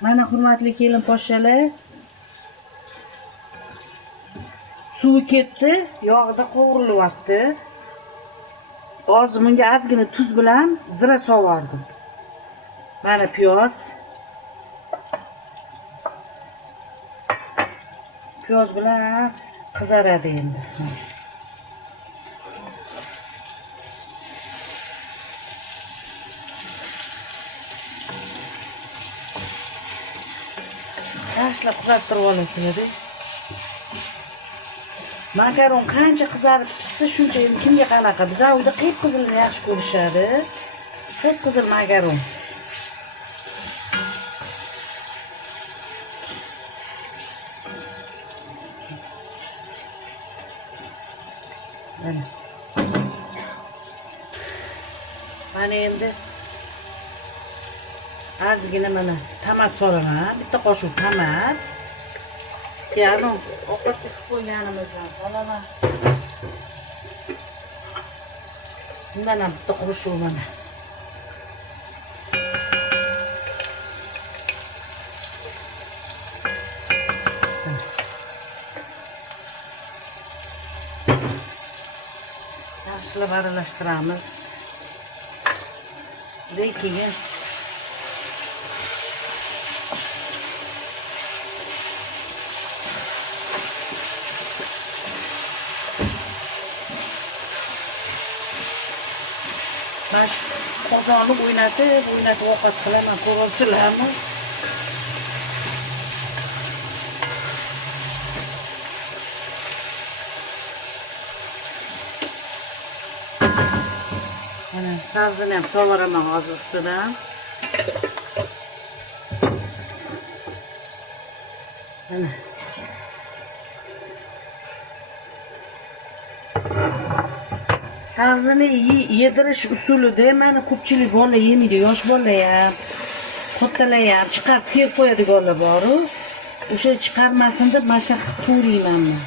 Mana hurmatli kelin poshshalar, suvi ketdi, yog'ida qovurilyapti. Hozir bunga ozgina tuz bilan zira sovardim. Mana piyoz. Piyoz bilan qizaradi endi. Yaxshilab qizartirib olasizlar. Makaron qancha qizarib pishsa, shuncha endi kimga qanaqa. Bizlar uyda qip-qizilni yaxshi ko'rishadi. Qip-qizil makaron. Mana endi ozgina mana tomat solaman. Bitta qoshiq tomat. Yana ovqat qilib qo'yganimizdan solaman. Bundan ham bitta qoshiq mana. Yaxshilab aralashtiramiz. Keyin baş qozonni o'ynatib ovqat qilaman, ko'rasizlarmi? Mana sabzini ham sovuraman hozir ustidan. Mana sabzini yedirish usulida mana ko'pchilik bola yemaydi, yosh bola ham, kattalar ham chiqarib kelib qo'yadiganlar bor-ku. O'sha chiqarmasin deb mana shu to'rayman men.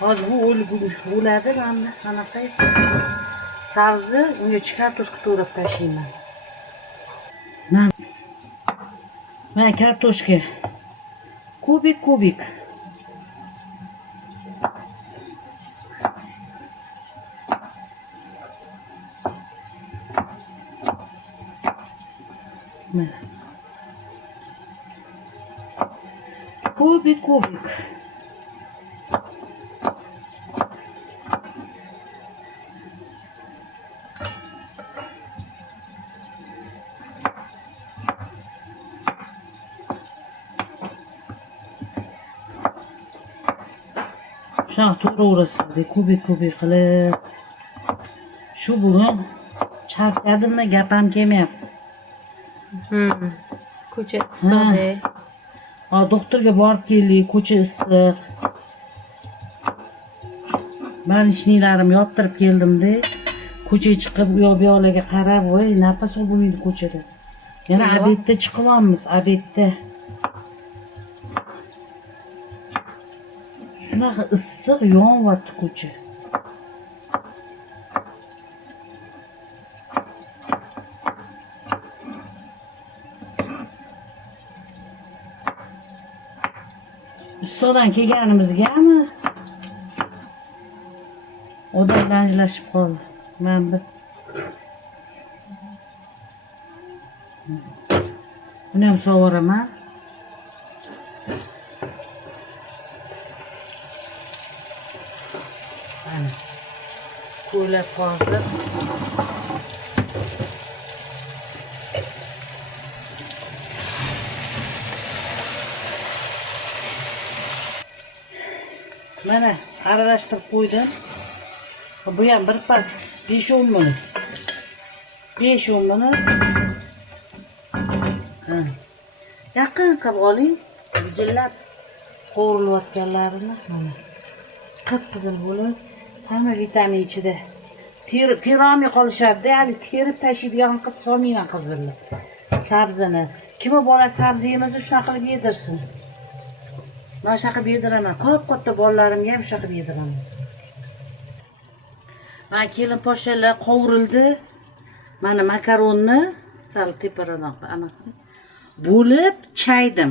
Hozir bu o'ladi banda qanaqaysiz. Sabzi unga kartoshka to'rab tashlayman. Mana kartoshka. Kubik. Mana. Kubik. Şuna to'g'ri kubik qilib. Shu bugun charchadimmi, gapam kelmayapti. Ko'cha issiqda. Doktorga borib keldik, ko'cha issiq. Men ishnilarim yoptirib keldim-da. Ko'chaga chiqib, u yoqlarga qarab, voy, nafas olmaydi ko'chada. Yana obedda chiqyapmiz, obedda. Shunaqa issiq yonyapti ko'cha. Issiqdan kelganimizgami? Odamlanjlashib qoldi. Men bir buni ham sovuraman. Mana ko'ylak hozir. Mana aralashtirib qo'ydim. Bu ham bir pas 5-10 minut. 5-10 minut. Yaqin qilib oling. Vijillab qovurilayotganlarini mana. Qip-qizil bo'lib, hamma vitamin ichida. Terolmay qolishadi, ya'ni terib tashiydigan qilib solmayman qizilni. Sabzini. Kimi bola sabzi yemasa shunaqa qilib yedirsin. Mana shunaqa qilib yediraman. Ko'p katta bolalarimga ham shunaqa qilib yediraman. mana kelin poshalar qovurildi. Mana makaronni sal teparoq anaqa bo'lib chaydim.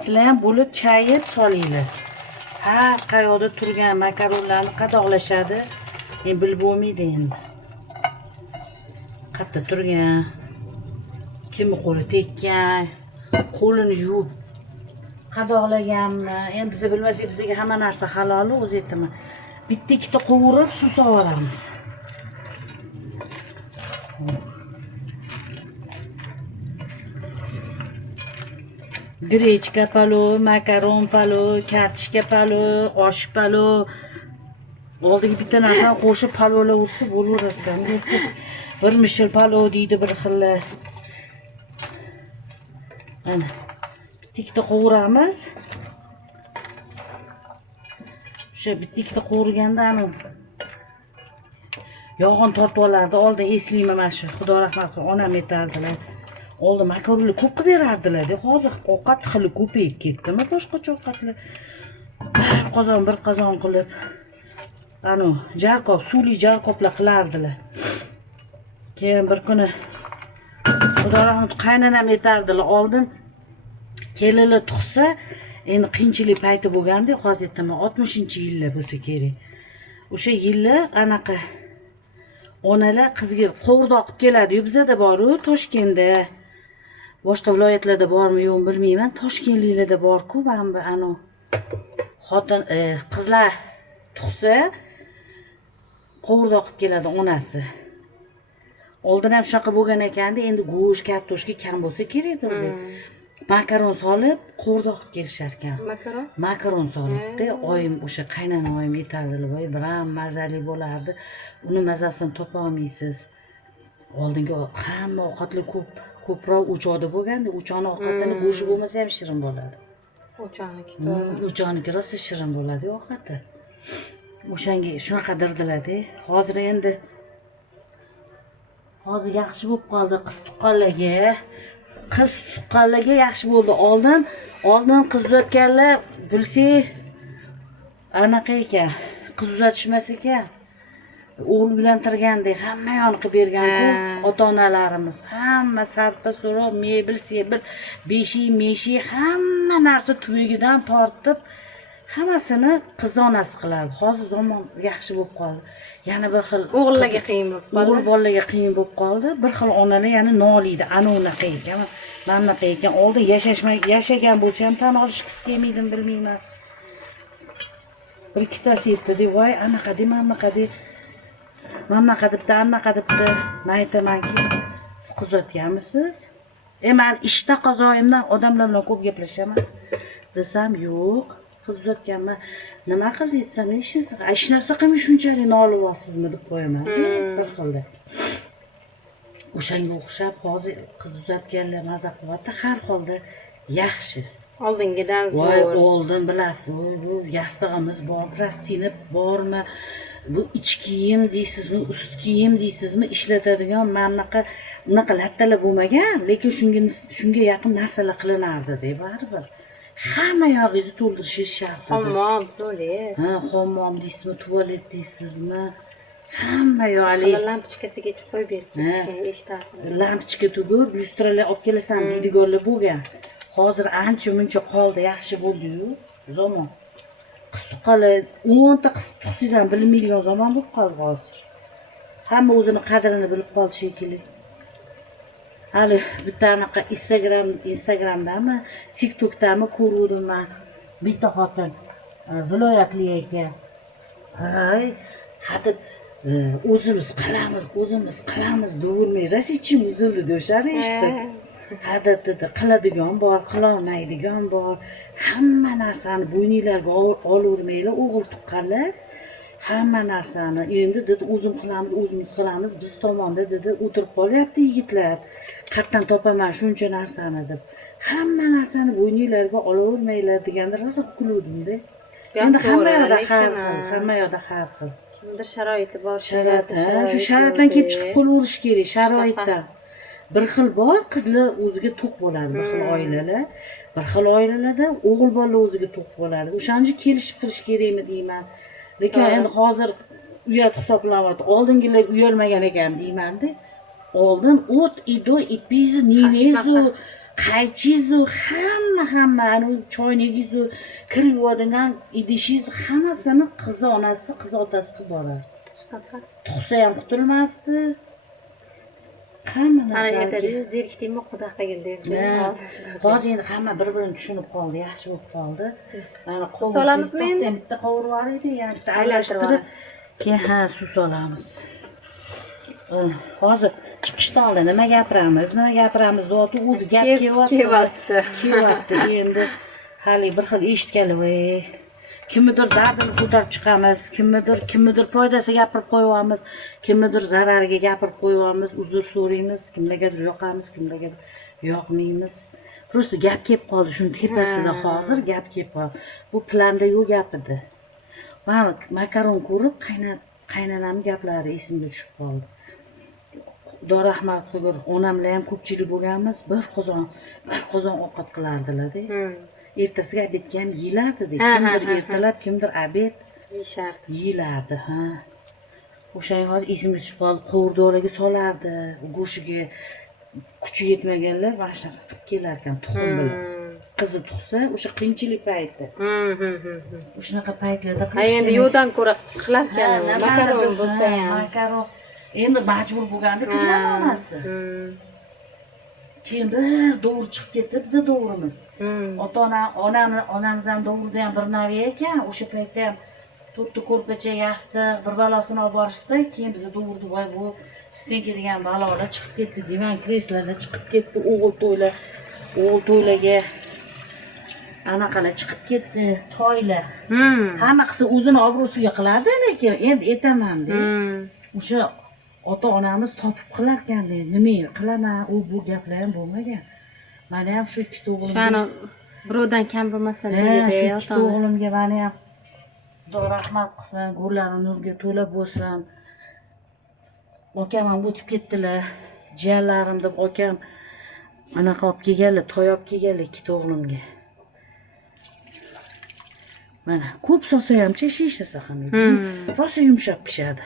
Sizlar ham bo'lib chayib solinglar. Har qayoqda turgan makaronlarni qadoqlashadi. Men bilib bo'lmaydi endi. Qayerda turgan, kimni qo'li tekkan, qo'lini yuvib qadoqlaganmi? Endi biz bilmasak, bizga hamma narsa halol, o'zi aytaman. Bitta ikkita qovurib suv sovoramiz. Grechka palov, makaron palov, kartoshka palov, osh palov. Oldingi bitta narsani qo'shib palovlar ursa bo'laveradi. Bir mishil palov deydi bir xillar. Mana bitta ikkita qovuramiz. O'sha bitta ikkita qovurganda ana yog'in tortib olardi. Oldin eslayman mana shu. Xudo rahmat qilsin, onam aytardilar. Oldin makaronlar ko'p qilib berardilar-da. Hozir ovqat xili ko'payib ketdimi? Boshqacha ovqatlar. Bir qozon qilib ana jarkob, suvli jarkoblar qilardilar. Keyin bir kuni Xudo rahmat qaynonam aytardilar, oldin kelinlar tug'sa, endi qiyinchilik payti bo'lganda, hozir aytaman 60-yillar bo'lsa kerak. O'sha yillar anaqa onalar qizga qovurdoq qilib keladi-yu, bizada bor-ku, Toshkentda. Boshqa viloyatlarda bormi, yo'qmi bilmayman. Toshkentliklarda bor-ku, ana xotin qizlar tug'sa qovurdoq qilib keladi onasi. Oldin ham shunaqa bo'lgan ekanda, endi go'sht, kartoshka kam bo'lsa kerakdir. Makaron solib, qovurdoq qilib kelishar ekan. Makaron solibdi. Oyim o'sha qaynona oyim aytardilar, "Voy, biram mazali bo'lardi. Uni mazasini topa olmaysiz." Oldingi hamma ovqatlar ko'proq o'choqda bo'lganda, o'choqning ovqatini go'shti bo'lmasa ham shirin bo'ladi. O'choqniki to'g'ri. O'choqniki rosa shirin bo'ladi ovqati. O'shanga shunaqa dirdilar-da. Hozir endi yaxshi bo'lib qoldi qiz tuqqanlarga. Qiz tuqqanlarga yaxshi bo'ldi. Oldin qiz uzatganlar bilsak anaqa ekan, qiz uzatishmas ekan. O'g'il uylantirgandek hamma yo'ni qilib bergan-ku ota-onalarimiz. Hamma sarpa so'roq, mebel, sebel, beshi, hamma narsa tuvigidan tortib hammasini qiz onasi qilardi. Hozir zamon yaxshi bo'lib qoldi. Yana bir xil O'g'illarga qiyin bo'lib qoldi. O'g'il bolalarga qiyin bo'lib qoldi. Bir xil onalar yana noliydi. Ana unaqa ekan, mana bunaqa ekan. Oldin yashagan bo'lsa ham tan olishgisi kelmaydim, bilmayman. Bir ikkitasi aytdi, "Voy, anaqa dema, anaqa de. Mamnaqa debdi, anaqa debdi." Men aytamanki, "Siz qiz uzatganmisiz?" Men ishda qazoyimdan odamlar bilan ko'p gaplashaman. Desam, "Yo'q, qiz uzatganman." Nima qildi desam, "Hech narsa qilmay shunchalik nolib olasizmi?" deb qo'yaman. Bir xilda. O'shanga o'xshab hozir qiz uzatganlar maza qilyapti, har holda yaxshi. Oldingidan Voy, zo'r. oldin bilasiz, bu yastig'imiz bor, plastinib bormi? Bu ich kiyim deysizmi, ust kiyim deysizmi, ishlatadigan unaqa lattalar bo'lmagan, lekin shunga yaqin narsalar qilinardi-da, baribir. Hamma yog'ingizni to'ldirishingiz shart. Hammom, tualet. Hammom deysizmi, tualet deysizmi? Hamma yo'li. Lampochkasiga qo'yib berib ketishgan, eshitdim. Lampochka tugul, lyustralar olib kelasan deydiganlar bo'lgan. Hozir ancha-muncha qoldi, yaxshi bo'ldi-yu, zamon. Qiz tuqqanlar 10 ta qiz tuqsiz ham bilmaydigan zamon bo'lib qoldi hozir. Hamma o'zini qadrini bilib qoldi shekilli. Hali bitta anaqa Instagramdami, TikTokdami ko'rdim men. Bitta xotin viloyatli ekan. Hay, hadeb o'zimiz qilamiz devermay, rasichim uzildi o'shani eshitdim. Hadeb qiladigan bor, qilolmaydigan bor. Hamma narsani bo'yninglarga olavermaylar, o'g'il tuqqanlar. Hamma narsani endi dedi o'zimiz qilamiz, biz tomonda dedi o'tirib qolyapti yigitlar. Qayerdan topaman shuncha narsani deb. Hamma narsani bo'yninglarga olavermaylar deganda rosa kuluvdim-da. Endi hamma yoqda har xil. Kimdir sharoiti bor, Shu sharoitdan kelib chiqib qo'laverish kerak, sharoitdan. Bir xil bor, qizlar o'ziga to'q bo'ladi, bir xil oilalar. Bir xil oilalarda o'g'il bola o'ziga to'q bo'ladi. O'shancha kelishib qilish kerakmi deyman. Lekin endi hozir uyat hisoblanadi. Oldingilar uyalmagan ekan deymanda. Oldin o't ido ipizu ninezu qaychizu hamma anu choynagizu kir yuvadigan idishingiz hammasini qizi onasi qizi otasi qilib boradi. Shunaqa. Tug'sa ham qutulmasdi. Hamma Ana narsa. aytadi, zerikdingmi Xudo qilgin deb. Hozir endi hamma bir-birini tushunib qoldi, yaxshi bo'lib qoldi. Mana Suv solamizmi endi? Bitta qovurib yuboraydi, yana bitta Aylantirib aralashtirib, keyin suv solamiz. Hozir chiqishdan oldin nima gapiramiz deyapti, o'zi gap Kelyapti. Kelyapti endi hali bir xil eshitganlar voy. Kimnidir dardini ko'tarib chiqamiz, kimnidir foydasiga gapirib qo'yamiz, kimnidir zarariga gapirib qo'yamiz, uzr so'raymiz, kimlargadir yoqamiz, kimlargadir yoqmaymiz. Prosta gap kelib qoldi, shuni tepasida hozir gap kelib qoldi. Bu planda yo'q gap edi. Mana makaron ko'rib qaynonamning gaplari esimga tushib qoldi. Xudo rahmat qilgur, onamlar ham ko'pchilik bo'lganmiz, bir qozon ovqat qilardilar-da. Ertasiga obedga ham yeyilardi. Kimdir ertalab, kimdir obed yeyilardi, ha. O'sha hozir esimga tushib qoldi, qovurdoqlarga solardi, go'shiga kuchi yetmaganlar mana shunaqa qilib kelar ekan tuxum bilan. Qizi tug'sa, o'sha qiyinchilik payti. O'shanaqa paytlarda Endi yo'dan ko'ra qilar ekan, makaron bo'lsa ham. Makaron. Endi majbur bo'lganda qizlar onasi. Keyin bir dovur chiqib ketdi, biza dovurimiz. Onamiz ham dovurda ham bir navi ekan, o'sha paytda ham to'rtta ko'rpacha yastig', bir balosini olib borishsa, keyin biza dovurda voy bu stenka degan balolar chiqib ketdi, divan kreslolar chiqib ketdi, o'g'il to'ylarga anaqalar chiqib ketdi, toylar. Hamma qilsa o'zini obro'siga qiladi, lekin endi aytaman-da. O'sha ota-onamiz topib qilar ekan, nima qilaman, u bu gaplar ham bo'lmagan. Mana ham shu ikkita o'g'lim. Shani birovdan kam bo'lmasin deydi ota. O'g'limga mana ham Xudo rahmat qilsin, go'rlari nurga to'la bo'lsin. Okam ham o'tib ketdilar. Jiyanlarim deb okam anaqa olib kelganlar, toy olib kelganlar ikkita o'g'limga. Mana ko'p solsa ham-chi, hech narsa qilmaydi. Rosa yumshoq pishadi.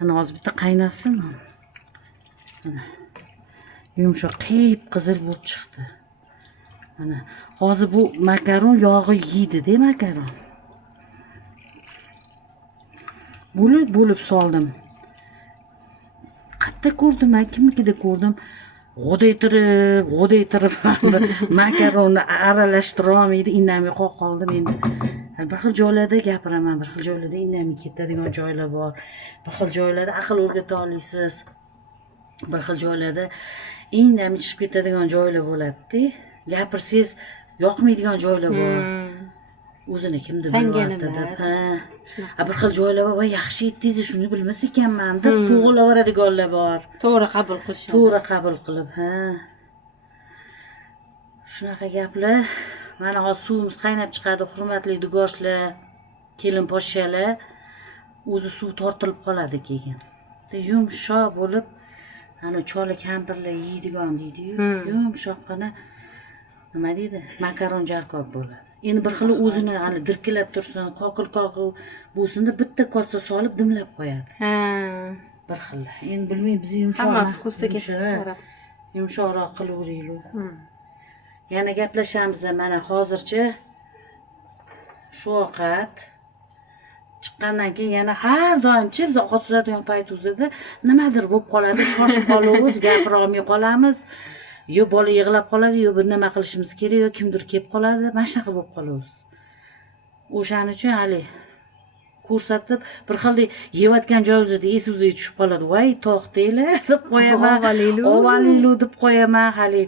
Ana hozir bitta qaynasin. Mana yumshoq qiyib qizil bo'lib chiqdi. Mana hozir bu makaron yog'i yeydi-da, makaron. Bo'lib soldim. Qayerda ko'rdim, kimnikida ko'rdim. G'odaytirib makaronni aralashtirib olmaydi, indamay qoldim endi. Bir xil joylarda gapiraman, bir xil joylarda indamay ketadigan joylar bor. Bir xil joylarda aql o'rgata olasiz. Bir xil joylarda indamay chiqib ketadigan joylar bo'ladi-da. Gapirsangiz yoqmaydigan joylar bor. O'zini kimdir bilmayapti deb. Ha. Bir xil joylar bor, voy yaxshi yetdingiz, shuni bilmas ekanman deb to'g'rilaveradiganlar bor. To'g'ri qabul qilishadi. To'g'ri qabul qilib, ha. Shunaqa gaplar. Mana hozir suvimiz qaynab chiqadi, hurmatli dugoshlar, kelin poshshalar. O'zi suv tortilib qoladi keyin. Yumshoq bo'lib, ana chola kampirlar yeydigan deydi-yu, yumshoqqina nima deydi? Makaron jarkob bo'ladi. Endi bir xil o'zini hali dirkilab tursin, qoqil bo'lsin-da bitta kosa solib dimlab qo'yadi. Ha. Bir xil. Endi bilmayman, biz yumshoqroq qilaveraylik. Yana gaplashamiz. Mana hozircha shu ovqat chiqqandan keyin yana har doimchi biz ovqat suzadigan payt o'zida nimadir bo'lib qoladi, shoshib qolamiz, gapira olmay qolamiz. Yo bola yig'lab qoladi, yo bir nima qilishimiz kerak, yo kimdir kelib qoladi, mana shunaqa bo'lib qolamiz. O'shaning uchun hali ko'rsatib, bir xilda yeyotgan joyingizda esimizga tushib qoladi. Voy, to'xtanglar deb qo'yaman. Ovalilu deb qo'yaman, hali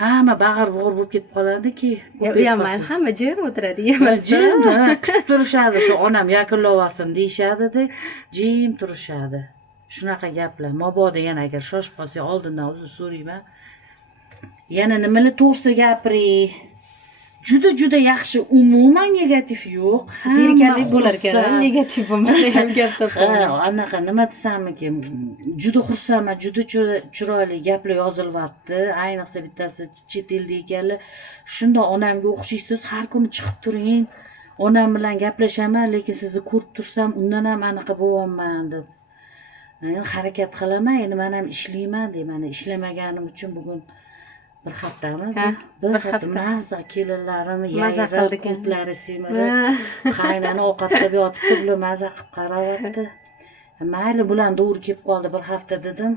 hamma bag'ir-bug'ir bo'lib ketib qoladiki. Uyamman, hamma jim o'tiradi, yemas. Jim kutib turishadi, shu onam yakunlab olsin deyishadi-da, jim turishadi. Shunaqa gaplar. Mabodo yana agar shoshib qolsa oldindan uzr so'rayman. Yana nimalar to'g'risi gapiring. Juda yaxshi, umuman negativ yo'q. Zerikarlik bo'lar ekan, negativ bo'lmasa ham gap topadi. Anaqa nima desammikin, juda xursandman, juda chiroyli gaplar yozilyapti. Ayniqsa bittasi chet elda ekanlar. Shunda onamga o'xshaysiz, har kuni chiqib turing. onam bilan gaplashaman, lekin sizni ko'rib tursam, undan ham anaqa bo'lyapman deb. Endi harakat qilaman, endi men ham ishlayman deyman. Ishlamaganim uchun bugun bir haftami? Bir hafta maza kelinlarim yayrab, ko'tlari semirib, qaynani ovqatlab yotibdi, bular maza qilib qaryapti. Mayli, bular to'g'ri kelib qoldi, bir hafta dedim.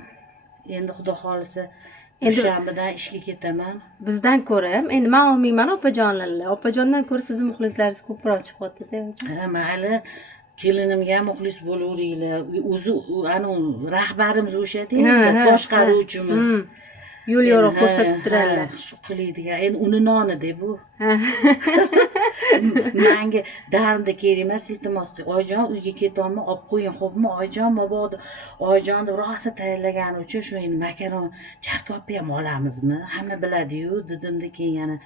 Endi xudo xolisa dushanbadan ishga ketaman. Bizdan ko'ra, endi men olmayman opajonlarga. Opajondan ko'ra sizni muxlislaringiz ko'proq chiqyapti-da. Ha, mayli. Kelinimga ham muxlis bo'laveringlar. O'zi anu rahbarimiz o'sha-da, boshqaruvchimiz. Yo'l yo'riq ko'rsatib turadilar. Shu qiladigan. Endi uni nonida bu. Menga darmda kerak emas, iltimos qilib, oyijon uyga ketyapman, olib qo'ying, xo'pmi? Oyijon mabodo. Oyijon deb rosa tayyorlagani uchun shu endi makaron charkopni ham olamizmi? Hamma biladi-yu, dedimda keyin yana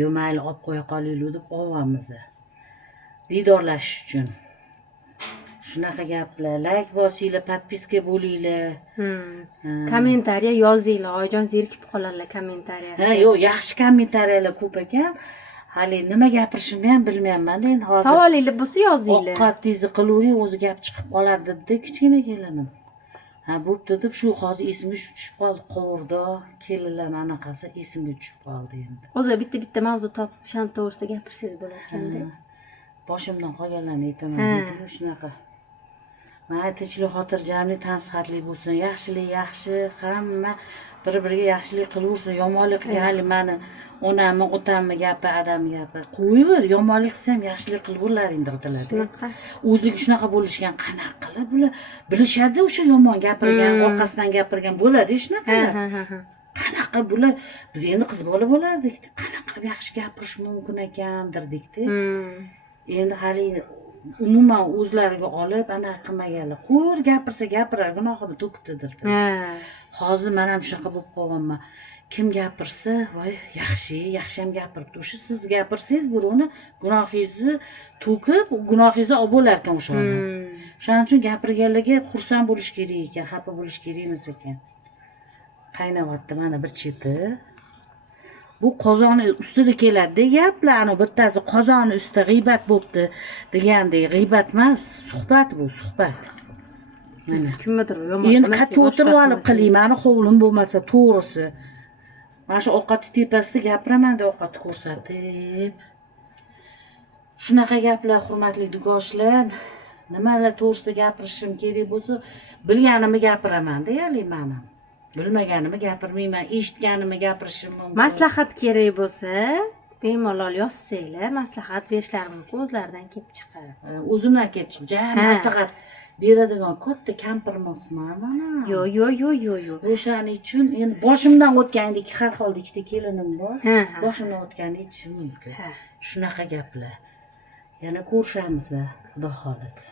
yo mayli olib qo'ya qolinglar deb olyapmiz. Didorlashish uchun. Shunaqa gaplar. Like bosinglar, podpiska bo'linglar. Kommentariya yozinglar. Oyijon zerikib qoladilar kommentariyasi. Ha, yo'q, yaxshi kommentariyalar ko'p ekan. Hali nima gapirishimni ham bilmayapman-da endi hozir. Savolingiz bo'lsa yozinglar. Ovqatingizni qilavering, o'zi gap chiqib qoladi dedi kichkina kelinim. Ha, bo'pti deb shu hozir esimga tushib qoldi. Qovurdoq, kelinlar anaqasi esimga tushib qoldi endi. O'zi bitta mavzu topib, shan to'g'risida gapirsangiz bo'lar ekanda. Boshimdan qolganlarni aytaman dedim, shunaqa. Mana tinchlik, xotirjamlik, tansihatlik bo'lsin. Yaxshilik yaxshi, hamma bir-biriga yaxshilik qilaversin. Yomonlik qilgan hali meni onamni, otamni gapi, adamni gapi. Qo'yaver, yomonlik qilsa ham yaxshilik qilib bo'laring dedilar. Shunaqa. O'zligi shunaqa bo'lishgan, qanaqa qilib bular bilishadi o'sha yomon gapirgan, orqasidan gapirgan bo'ladi shunaqalar. Qanaqa bular biz endi qiz bola bo'lardik. Qanaqa qilib yaxshi gapirish mumkin ekan derdik-da. Endi hali umuman o'zlariga olib anaqa qilmaganlar. Qo'yur gapirsa gapirar, gunohini to'kibdidir. Hozir men ham shunaqa bo'lib qolyapman. Kim gapirsa, voy yaxshi ham gapiribdi. O'sha siz gapirsangiz birovni gunohingizni to'kib, gunohingizni olib bo'lar ekan o'sha odam. Shuning uchun gapirganlarga xursand bo'lish kerak ekan, xafa bo'lish kerak emas ekan. Qaynayapti mana bir cheti. Bu qozonni ustida keladi gaplar, ana bittasi qozonni ustida g'iybat bo'pti degandek, g'iybat emas, suhbat bu, suhbat. Mana Kimdir yomon. Endi qayerga o'tirib olib qilayman, hovlim bo'lmasa to'g'risi. Mana shu ovqatni tepasida gapiraman-da, ovqatni ko'rsatib. Shunaqa gaplar, hurmatli dugoshlar. Nimalar to'g'risida gapirishim kerak bo'lsa, bilganimni gapiraman-da, ya'ni men. Bilmaganimni gapirmayman, eshitganimni gapirishim mumkin. Maslahat kerak bo'lsa, bemalol yozsanglar, maslahat berishlari mumkin, o'zlaridan kelib chiqadi. O'zimdan kelib chiqib, maslahat beradigan katta kampirmasman mana. Yo'q. O'shaning uchun endi boshimdan o'tgandek, har holda ikkita kelinim bor. Boshimdan o'tgandek aytishim mumkin. Shunaqa gaplar. Yana ko'rishamiz, xudo xolisa.